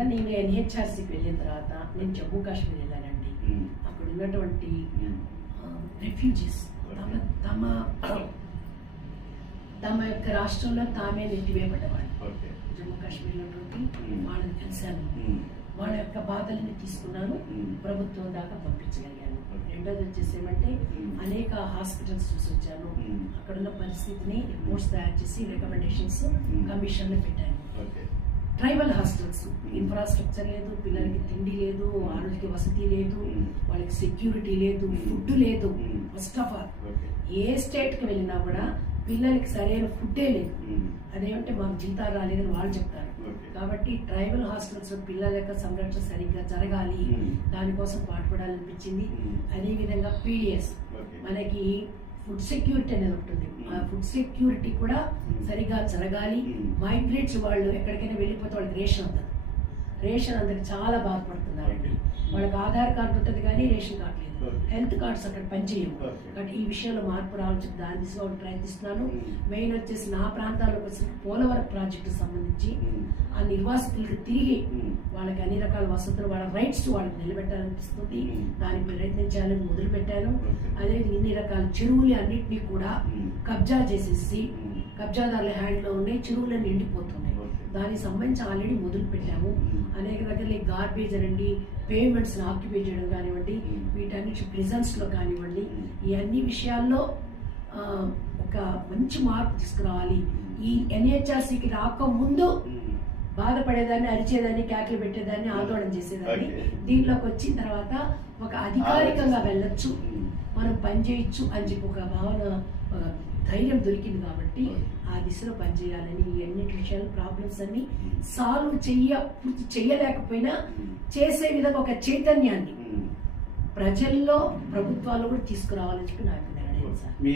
యాక్చువల్గా నేను ఎన్హెచ్ఆర్సీకి వెళ్ళిన తర్వాత నేను జమ్మూ కాశ్మీర్ వెళ్ళానండి. అక్కడ ఉన్నటువంటి రెఫ్యూజీస్ తమ తమ యొక్క రాష్ట్రంలో తామే నెట్టివేయబడ్డవాళ్ళు. జమ్మూ కాశ్మీర్లో వాళ్ళని కలిశాను, వాళ్ళ యొక్క బాధల్ని తీసుకున్నాను, ప్రభుత్వం దాకా పంపించగలిగాను. రెండోది వచ్చేసి ఏమంటే అనేక హాస్పిటల్స్ చూసి వచ్చాను. అక్కడున్న పరిస్థితిని రిపోర్ట్స్ తయారు చేసి రికమెండేషన్స్ కమిషన్లో పెట్టాను. ట్రైబల్ హాస్టల్స్ ఇన్ఫ్రాస్ట్రక్చర్ లేదు, పిల్లలకి తిండి లేదు, ఆరోగ్య వసతి లేదు, వాళ్ళకి సెక్యూరిటీ లేదు, ఫుడ్ లేదు. ఫస్ట్ ఆఫ్ ఆల్ ఏ స్టేట్కి వెళ్ళినా కూడా పిల్లలకి సరైన ఫుడ్డే లేదు. అదేమంటే మాకు జీతాలు రాలేదని వాళ్ళు చెప్తారు. కాబట్టి ట్రైబల్ హాస్టల్స్ లో పిల్లల యొక్క సంరక్షణ సరిగ్గా జరగాలి, దానికోసం పాటుపడాలనిపించింది. అదేవిధంగా పీడిఎస్ మనకి ఫుడ్ సెక్యూరిటీ అనేది ఉంటుంది. ఆ ఫుడ్ సెక్యూరిటీ కూడా సరిగా జరగాలి. మైగ్రేట్స్ వాళ్ళు ఎక్కడికైనా వెళ్ళిపోతే వాళ్ళకి రేషన్ అందదు. రేషన్ అందరికి చాలా బాధపడుతున్నారండి. వాళ్ళకి ఆధార్ కార్డు ఉంటుంది కానీ రేషన్ కార్డు లేదు, హెల్త్ కార్డ్స్ అక్కడ పనిచేయవు. కాబట్టి ఈ విషయంలో మార్పు రావాలని దాని దిశగా ప్రయత్నిస్తున్నాను. మెయిన్ వచ్చేసి నా ప్రాంతాల్లోకి వచ్చిన పోలవరం ప్రాజెక్టు సంబంధించి ఆ నిర్వాసితులకు తిరిగి వాళ్ళకి అన్ని రకాల వసతులు, వాళ్ళ రైట్స్ వాళ్ళకి నిలబెట్టాలనిపిస్తుంది. దానికి ప్రయత్నించాలని మొదలు పెట్టాను. అదే ఇన్ని రకాల చెరువులు అన్నింటినీ కూడా కబ్జా చేసేసి కబ్జాదారుల హ్యాండ్లో ఉన్నాయి, చెరువులన్నీ ఎండిపోతున్నాయి. దానికి సంబంధించి ఆల్రెడీ మొదలు పెట్టాము. అనేక దగ్గర గార్బేజ్ అనండి, పేమెంట్స్ ఆక్యుపై చేయడం కానివ్వండి, వీటన్నిటి ప్రిజన్స్లో కానివ్వండి, ఈ అన్ని విషయాల్లో ఒక మంచి మార్పు తీసుకురావాలి. ఈ ఎన్హెచ్ఆర్సీకి రాకముందు బాధపడేదాన్ని, అరిచేదాన్ని, కేకలు పెట్టేదాన్ని, ఆందోళన చేసేదాన్ని. దీంట్లోకి వచ్చిన తర్వాత ఒక అధికారికంగా వెళ్ళొచ్చు, మనం పని చేయొచ్చు అని చెప్పి ఒక భావన, ధైర్యం దొరికింది. కాబట్టి ఆ దిశలో పనిచేయాలని ఈ అన్నిటి విషయాలు ప్రాబ్లమ్స్ అన్ని సాల్వ్ పూర్తి చెయ్యలేకపోయినా చేసే విధంగా ఒక చైతన్యాన్ని ప్రజల్లో, ప్రభుత్వాలు కూడా తీసుకురావాలని చెప్పి నాకు నిర్ణయం సార్.